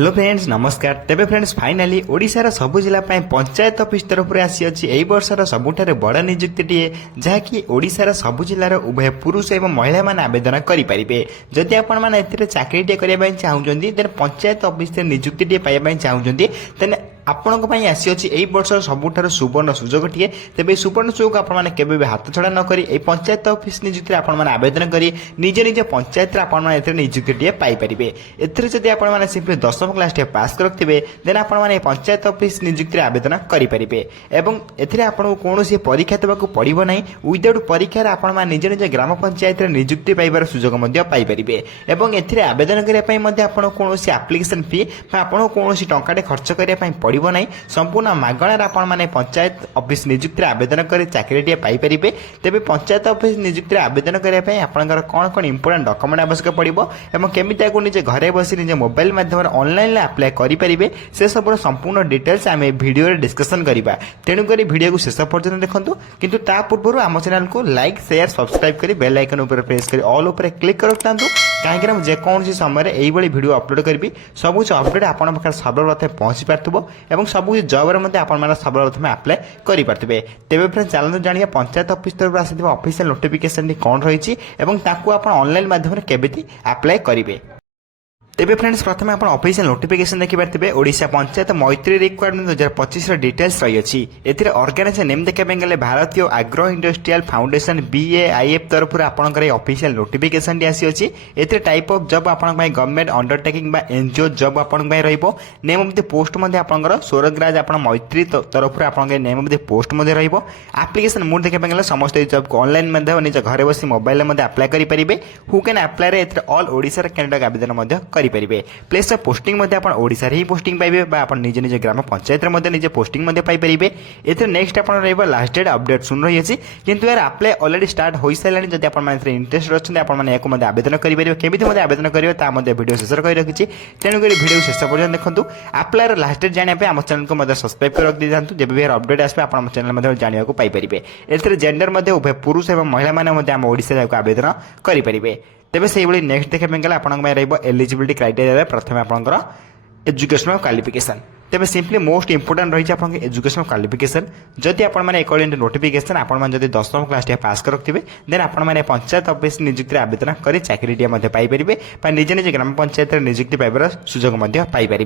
Hello friends नमस्कार। तेबे friends finally ओडिशार सबु जिला पंचायत ऑफिस तरफ आसी एई वर्षर सबुठारे बड़ नियुक्तिटीए जहाँकि ओडिशार सबु जिलार उभय पुरुष एवं महिला माने आवेदन करेंगे। जदि आपण मैंने ए चाकरीटे करने चाहूँगी देन पंचायत ऑफिस नियुक्तिटीए पाइबा चाहूँगी देन आपण आसी एई वर्ष सबुठार सुवर्ण सुजोग टीए। तेज सुवर्ण सुजोग आपने केवे हाथ छड़ा न करी पंचायत ऑफिस नियुक्ति आपण आवेदन करी निज निज पंचायत आपने नियुक्तिटीए पाइपर। एथि आपने सिंपली 10वीं क्लास पास करते देन आपने पंचायत ऑफिस नियुक्ति आवेदन करेंगे। एथिरे आपको कौन परीक्षा देवाक पड़ो ना विदाउट परीक्षार आपण निज निज ग्राम पंचायत नियुक्ति पाइबार सुजोग पाइपर। एथिरे आवेदन करने कौन आप्लिकेसन फी आपको कौन टंकाटे खर्च करने पड़ो ना संपूर्ण मागणार आपण माने पंचायत ऑफिस नियुक्ति आवेदन कर चाकरीटे पाइपर। तेज पंचायत ऑफिस नियुक्ति आवेदन करने आपंकर कौन कौन इंपोर्टेंट डॉक्यूमेंट आवश्यक पड़ो और केमी निज घरे बस निज मोबाइल माध्यम ऑनलाइन अप्लाई करेंगे से सब संपूर्ण डिटेल्स आम वीडियो डिस्कसन करवा। तेणुक वीडियो को शेष पर्यटन देखो किंतु ता पूर्व आम चैनल को लाइक शेयर सब्सक्राइब कर बेल आइकन उपर प्रेस कर ऑल उपर क्लिक कर कहीं जेकोसी समय यही वीडियो अपलोड करी सबू अपडेट आपन पाखे सर्वप्रथम पहुंची पार्थ्व और सबू जॉब आप सर्वप्रथम अप्लाई करेंगे। तेज फ्रेंड्स चलते जानिए पंचायत ऑफिस तरफ आसी ऑफिशियल नोटिफिकेशन कौन रही है ऑनलाइन माध्यम केबेती अप्लाई करेंगे। तेबे फ्रेंड्स प्रथम आप ऑफिशियल नोटिफिकेशन देखिपारे ओडिशा पंचायत मैत्री रिक्वायरमेंट 2025 डिटेल्स रही है। ऑर्गेनाइजेशन नेम देखा गले भारतीय आग्रो इंडस्ट्रियल फाउंडेशन BAIF तरफ आपंकर ऑफिशियल नोटिफिकेशन आसी। एथे टाइप ऑफ जॉब आप गवर्नमेंट अंडरटेकिंग एनजीओ जॉब आपण नेम ऑफ द पोस्ट आपंकर स्वर्गराज आप मैत्री तरफ आप name of the post application mode देखा गले समस्त जॉब को ऑनलाइन निज घर बस मोबाइल अप्लाई करेंगे। Who can apply all Odisha candidate आवेदन करेंगे। प्लेस ऑफ पोस्टिंग ओडिशा ही पोस्टिंग पाइबे निज निज ग्राम पंचायत निज पोस्टिंग पाइपर। एथे नेक्स्ट आप लास्ट डेट अपडेट सुन रही है किंतु यार अप्लाई ऑलरेडी स्टार्ट हो सारे जब आप इंटरेस्ट अच्छे आपको आवेदन करेंगे केमी आवेदन करेंगे वीडियो शेष कर रखी। तेणुक वीडियो शेष पर्यटन देखो अप्लाई लास्ट डेट जानापे आम चैनल को सब्सक्राइब कर रखी था जब भी अपडेट आसे आप चैनल जानने को पाइपर। एथे जेंडर उभय पुरुष और महिला मैंने आम ओडिशा आवेदन करेंगे। तेज से नेक्स्ट देखा गले आप एलिजिबिलिटी क्राइटेरिया प्रथम आपंकर एजुकेशनल क्वालिफिकेशन। तेज सिंपली मोस्ट इंपोर्टेंट रही है एजुकेशनल क्वालिफिकेशन। जदि आपंकर नोटिफिकेशन आप 10वीं क्लास पास कर रखिए देन आपने पंचायत ऑफिस नियुक्ति आवेदन कर चाकरीटे पाइपर निज निज ग्राम पंचायत नियुक्ति पाइबार सुजोग पाइपर।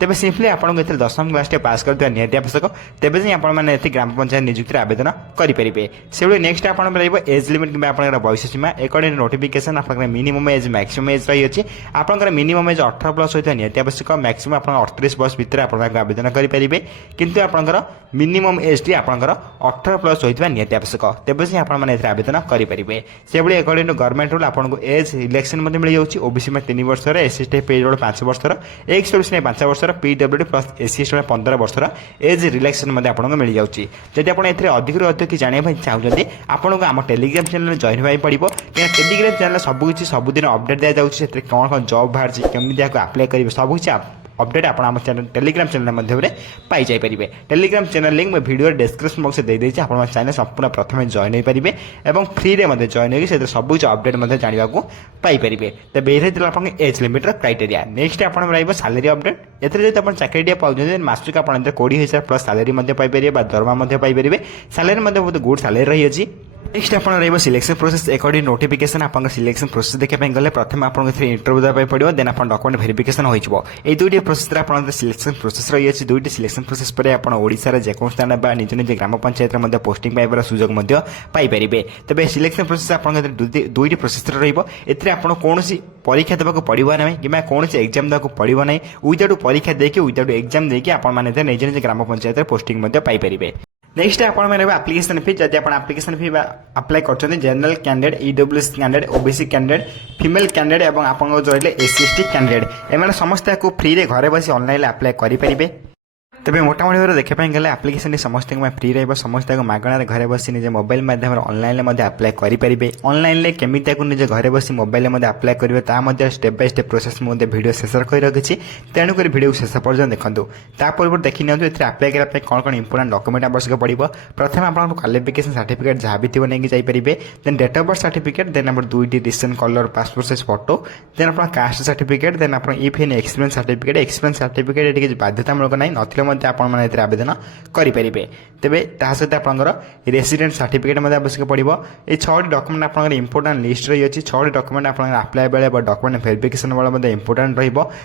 तेज सिंपली आपको 10वीं क्लास पास कर निहाती आवश्यक तेज ही आपने ग्राम पंचायत नियुक्ति आवेदन करेंगे। से नेक्स्ट आप एज लिमिट कि बयस सीमा अकॉर्डिंग नोटिफिकेशन आप मिनिमम एज मैक्सिमम एज रही है। आपंकर मिनिमम एज 18 प्लस होता निहाती आवश्यक मैक्सिमम आप 38 वर्ष भितर आप आवेदन करेंगे किंतु आपंकर मिनिमम एज टी आपंकर 18 प्लस होता निहाती आवश्यक तेज ही आपने आवेदन करेंगे। से भाई अकॉर्डिंग टू गवर्नमेंट रूल आपको एज इलेक्शन मिल जाऊँगी ओबीसी में 3 वर्ष SC पे रोड 5 वर्ष एक्स 5 वर्ष PWD प्लस SC 15 वर्ष एज रिलैक्सेशन आपको मिल जाऊँगी। जब आप अधिक अधिक जानवाई चाहते आपको आम टेलीग्राम चैनल जॉइन होगा पड़ो क्या टेलीग्राम चैनल सबकि सबुदिन अपडेट दी जाऊँगी कौन कौन जॉब बाहर केमी अप्लाई करेंगे सबकि अपडेट आप टेलीग्राम चैनल माध्यम पाई जापर। टेलीग्राम चैनल लिंक मैं वीडियो डिस्क्रिप्शन बॉक्स दे देती आप चैनल संपूर्ण प्रथम जॉइन हो पारे और फ्री में जॉइन होगी सब अपडेट जानने को पाइपर। तब ये आप एज लिमिट क्राइटेरिया। नेक्स्ट आप सैलरी अपडेट एथेर जब आप चाकरीटे पाँच मासक आप 20,000 प्लस सैलरी पाइपर दरमा पाइपर। सैलरी बहुत गुड सैलरी रही है। नेक्स्ट आप सिलेक्शन प्रोसेस अकॉर्डिंग नोटिफिकेशन आप सिलेक्शन प्रोसेस देखा गले प्रथम आपको इंटरव्यू देवाई पड़ो देन आप डॉक्यूमेंट वेरिफिकेशन हो दुईट प्रोसेस सिलेक्शन प्रोसेस रही है। दुईट सिलेक्शन प्रोसेस पर आप ओडिशार जेको स्थान निज निज ग्राम पंचायत पोस्टिंग पाइबार सुजोग पाइपर। तेज सिलेक्शन प्रोसेस आप दुईट प्रोसेस रही आपको कौन परीक्षा देवाक पड़ो ना कि कौन एग्जाम देवाक पड़ो ना विदाउट परीक्षा देकी विदाउट एग्जाम देकी आपने निज निज gram panchayat posting Piper. Next आपने एप्लिकेशन फी जब आप एप्लिकेशन फी अप्लाई कर general candidate EWS candidate OBC candidate female candidate और आप रही SC ST कैंडिडेट एम समस्त फ्री रे घरे बस ऑनलाइन अप्लाई करेंगे। तेज मोटामोटी भाव देखा गले आप्लिकेसन समस्त फ्री समस्त मागणार घरे बस निज मोबाइल माध्यम ऑनलाइन आप्लाय करेंगे। ऑनलाइन केमी निज घरे बस मोबाइल आप्लाय करेंगे स्टेप बाय स्टेप प्रोसेस मुझे वीडियो शेष रखी रखी तेणुक वीडियो शेष पर्यटन देखूँ। तापर देखी नि आप्लाय करने कौन कौन इंपोर्टेंट डॉक्यूमेंट आवश्यक पड़ो। प्रथम आप क्वालिफिकेशन सर्टिफिकेट जहाँ भी थी नहीं जापरेंगे। Then date of birth certificate, then आप 2टी decent colour passport size photo, then आप कास्ट सर्टिफिकेट, देन आप if an experience certificate. Experience certificate ये बाध्यतामूलक ना ना आपने आवेदन करेंगे। तेज सहित आपंकर रेसिडेंट सर्टिफिकेट आवश्यक पड़ो। ये 6टी डॉक्यूमेंट आप इंपोर्टेंट लिस्ट रही है। 6टी डॉक्यूमेंट आप आप्लाय बेले डॉक्यूमेंट वेरिफिकेशन बेले इंपोर्टेंट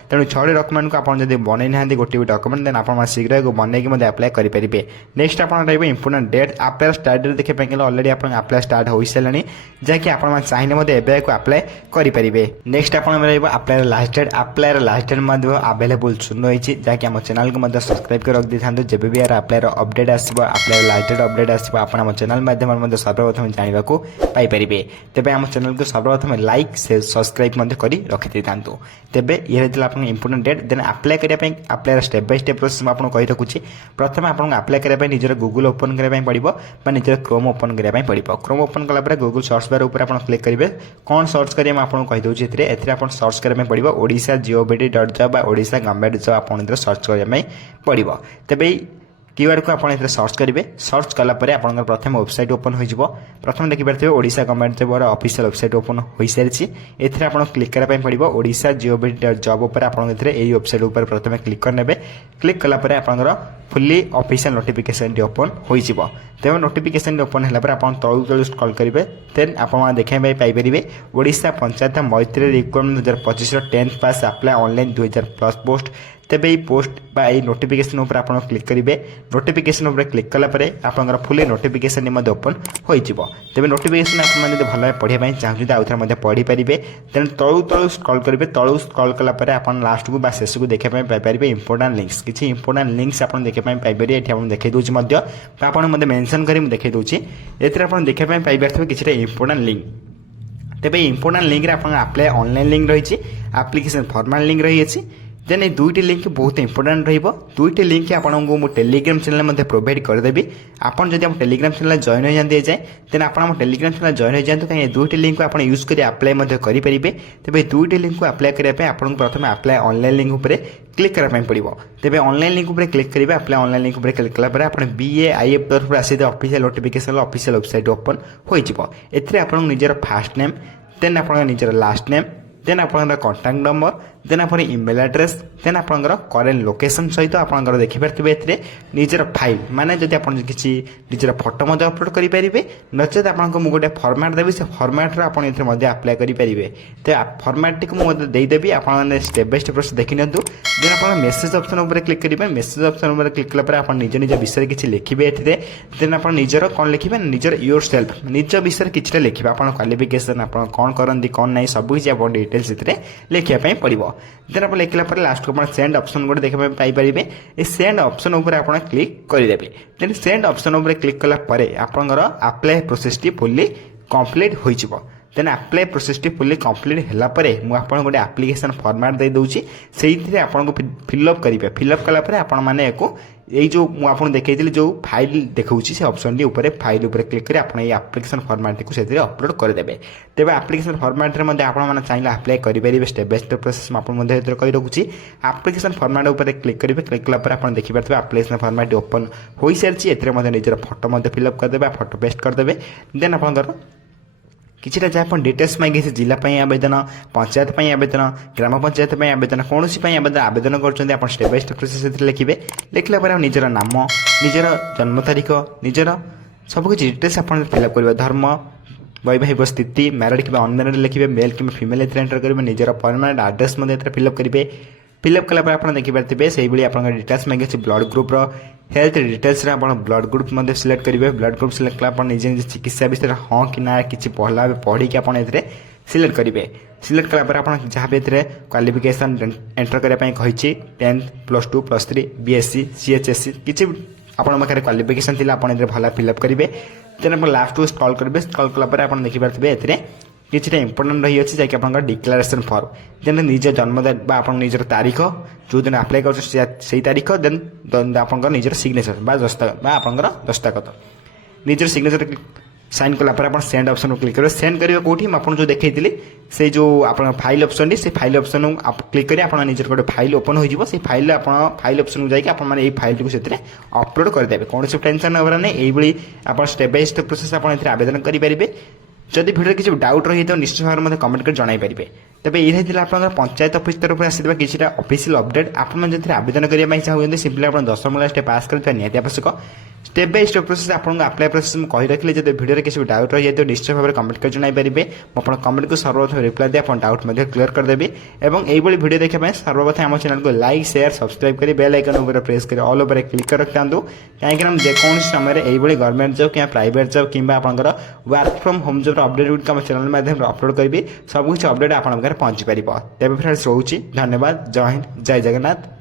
तेणु 6टी डॉक्यूमेंट को आप बनई ना गोटे भी डॉक्यूमेंट देन आप शीघ्र बनई आप्लाय करेंगे। नेक्स्ट आप important date apply start date देखा गले अलरेडी आप आप्लाय स्टार्ट हो सारे जहाँकि आप चाहिए आप्लाय करेंगे। नेक्स्ट आप apply last date. Apply last date available शून्य होती जहाँकि आम चैनल को सब्सक्राइब कर रख दी था। जब भी यार आप्लायर अपडेट आसो आप्लायर लास्ट डेट अपडेट आसो आप चैनल माध्यम सर्वप्रथम जानवा पाइपर। तेज आम चैनल को सर्वप्रथम लाइक शेयर सब्सक्राइब कर रखी था। तेज ये आप इंपोर्टेंट डेट देन आप्लाय करने आप्लायर स्टेप बाय स्टेप प्रोसेस मुझे कही रखुच्छी। प्रथम आपको आप्लाय करने निजर गूगल ओपन करने पड़ो निजर क्रोम ओपन करने पड़ो। क्रोम ओपन कलापर गूगल सर्च बार ऊपर आप क्लिक करेंगे। कौन सर्च करेंगे मैं आपको कहीदे आप सर्च करने पड़ो Odisha gov.jobs Odisha government job आप सर्च करने पड़ो। तेज कीवर्ड को आप सर्च करेंगे। सर्च कलापर आप प्रथम वेबसाइट ओपन हो। प्रथम देखिए Odisha government job official website open हो सारी एथे आप क्लिक करने पड़ो ओडिशा gov.jobs उपर आप वेबसाइट उपर प्रथम क्लिक करने। क्लिक कलापर आप फुल्ली ऑफिशियल नोटिफिकेशन ओपन हो। तेज नोटिफिकेशन ओपन है आप तलू तलू स्क्रॉल करेंगे। देन आप देखा पाइपर ओडिशा पंचायत मैत्री रिक्वायरमेंट 2025 10th पास आप्लाय ऑनलाइन 2000+ पोस्ट। तेज ये पोस्ट बाई नोटिफिकेशन उपर आप क्लिक करेंगे। नोटिफिकेशन उपर क्लिक कलापर आप फुल नोटिफिकेशन ओपन हो। तेज नोटिफिकेशन आप भल पढ़ाई चाहते आउ थे पढ़ी पारे। देन तलू तलू स्क्रॉल करेंगे। तलू स्क्रॉल कलापर आप लास्ट को शेष को देखा पाइपर इंपोर्टेंट लिंक्स किसी इंपोर्टेंट लिंक्स आप देखा पाइपर। ये देखा दूसरी आपको मतलब मेंशन कर देखा दूसरी ये देखा पाइपर किसी इंपोर्टेंट लिंक। तेज इंपोर्टेंट लिंक आप आप्लाय ऑनलाइन लिंक रही एप्लिकेशन फॉर्माल लिंक रही है। देन ये 2टी लिंक बहुत इंपोर्टेंट रहिबो। 2टी लिंक आपको मु टेलीग्राम चैनल में प्रोवाइड करदेवी। आपन जदि हम टेलीग्राम चैनल जॉइन हो जाते जाए देन आप टेलीग्राम चैनल जॉइन हो जातु कहीं 2टी लिंक को आप यूज कर आप्लाय करेंगे। तेज 2टी लिंक को आप्लाय करने आपको प्रथम आप्लाय ऑनलाइन लिंक उपर क्लिक करने पड़ो। तेज ऑनलाइन लिंक उपर क्लिक करेंगे। आप्लाय ऑनलाइन लिंक उपर क्लिक कलापर आप BAIF तरफ आसी official notification official website open हो। एथिरे आपन निजर फास्ट नेम, देन आप निजर लास्ट नेम, देन आप कॉन्टैक्ट नंबर, देन आप ईमेल एड्रेस, देन आप करेन्ट लोकेशन सहित आप देखिपारे निजर फाइल माने जदि आप किसी निजर फोटो अपलोड करेंगे नचेत आपको मुझे गोटे फॉर्मेट देवी से फॉर्मेट आप आप्लाय करेंगे। तो फॉर्मेट को मुझे देदेवी आप स्टेप बाय स्टेप प्रोसेस देखी नियंतु। देन आप मेसेज ऑप्शन उपर क्लिक करेंगे। मेसेज ऑप्शन उपर क्लिक कलापर आप निज निज विषय किसी लिखे एठे। देन आप निजर कौन लिखे निजर योर सेल्फ निज विषय किसी लिखे आप क्वालिफिकेशन आप कौन करती कौन ना सबकि आप डिटेल्स लिखापी पड़ो। देन आप लिखला लास्ट को सेंड ऑप्शन गोटे देखा पाइपर। ये सेंड ऑप्शन उपर आप क्लिक करदेवे। देन सेंड ऑप्शन उपर क्लिक कलापर आपंकर आप्लाय प्रोसेस टी फुल्ली कंप्लीट हो। देन आप्लाय प्रोसेस टी फुल्ली कंप्लीट होगापर मुझे गोटे आप्लिकेशन फॉर्मेट दे दूसरी से आपको फिलअप करेंगे। फिलअप कलापर आपने यही जो मुझे देखी जो फाइल देखा से ऑप्शन टी ऊपर फाइल उपर क्लिक कर आप्लिकेशन फॉर्मेट को अपलोड करदे। तेज आप्लिकेशन फॉर्मेट में आप चाहिए आप्लाय करेंगे। स्टेप बाय स्टेप प्रोसेस मुझे कही रखुच्छी। आप्लिकेशन फॉर्मेट उपर क्लिक करेंगे। क्लिक कलापर आप देखिपारे आप्लिकेशन फॉर्मेट ओपन हो सारी निजर फोटो फिलअप करदे फोटो पेस्ट करदे। देन आप किसी जहाँ डिटेल्स मांगे से जिला आवेदन, पंचायत आवेदन, ग्राम पंचायत आवेदन कौन आवेदन कर स्टेप बाय स्टेप प्रोसेस लिखे। लिखला पर निजर नाम, निजर जन्म तारीख, निजर सबकि डिटेल्स आप फिलअप करेंगे। धर्म, वैवाहिक स्थिति, मैरिड कि अनमैरिड लिखे, मेल कि फीमेल एंटर करेंगे। निजर परमानेंट एड्रेस फिलअप करेंगे। फिलअप कलापर आप देखिपारे से आप डिटेल्स मांगे ब्लड ग्रुप हेल्थ डिटेल्स आप ब्लड ग्रुप सिलेक्ट करेंगे। ब्लड ग्रुप सिलेक्ट कला निजे निजे चिकित्सा विषय हाँ कि ना किसी पढ़ला पढ़ी आप सिलेक्ट करेंगे। सिलेक्ट कलापर आप जहाँ भी क्वालिफिकेशन एंटर करने 10th +2 +3 BSc CHSC किसी आपन पाखे क्वालिफिकेशन थी आप भल फिलअप करेंगे। देन आप लास्ट को स्क्रॉल करेंगे। स्क्रॉल कलापर आप देखिपारे किसी इंपोर्टां रही अच्छे जैक आप डिक्लारेसन फर्म जेन निज जन्मदिन आप निजर तारीख जो दिन आप्लाय कर तारीख देन आप निजर सिग्नेचर दस्तखत आपंकर दस्तखत निजर सिग्नेचर साइन कलापर आप सेंड ऑप्शन क्लिक करेंगे सेंड करेंगे कौटी आपको जो देखी से जो आप फाइल ऑप्शन से फाइल ऑप्शन आप क्लिक करेंगे आप निजर गोटे फाइल ओपन हो फाइल फाइल ऑप्शन को जाकि आप फाइल को अपलोड करदेवे कौन से टेंशन होगा नहीं यही आप स्टेप बाय स्टेप प्रोसेस आप आवेदन करेंगे जदि भिडियो किसी डाउट रही तो निश्चित भाव में कमेंट कर जन पारे तेज ये आप पंचायत ऑफिस तरफ आसा किसी ऑफिशियल अपडेट आपड़ी आवेदन करने चाहते सिंपली आप 10 मंगला स्टेप पास करते निहत आवश्यक स्टेप बाय स्टेप प्रोसेस आपको अप्लाई प्रोसेस मुझे कही रखी जब भिडियो किसी डाउट रही है तो निश्चित भाव में कमेंट कर जन पारे मुझे कमेंट को सर्वप्रथम रिप्लाई दिए आप डाउट क्लीयर करदेवी और यही भिडियो देखा सर्वप्रथम आम चैनल को लाइक शेयर सब्सक्राइब कर बेल आइकन उपर प्रेस कर ऑल ओवर क्लिक कर रखता कहीं जेकोसी समय यही गवर्नमेंट जॉब कि प्राइवेट जॉब कि आपंकर work from home job update good आम चैनल माध्यम अपलोड करी सबकि अपडेट आप पहुंची पार तेज फ्रेंड्स रोचे धन्यवाद जय हिंद जय जगन्नाथ।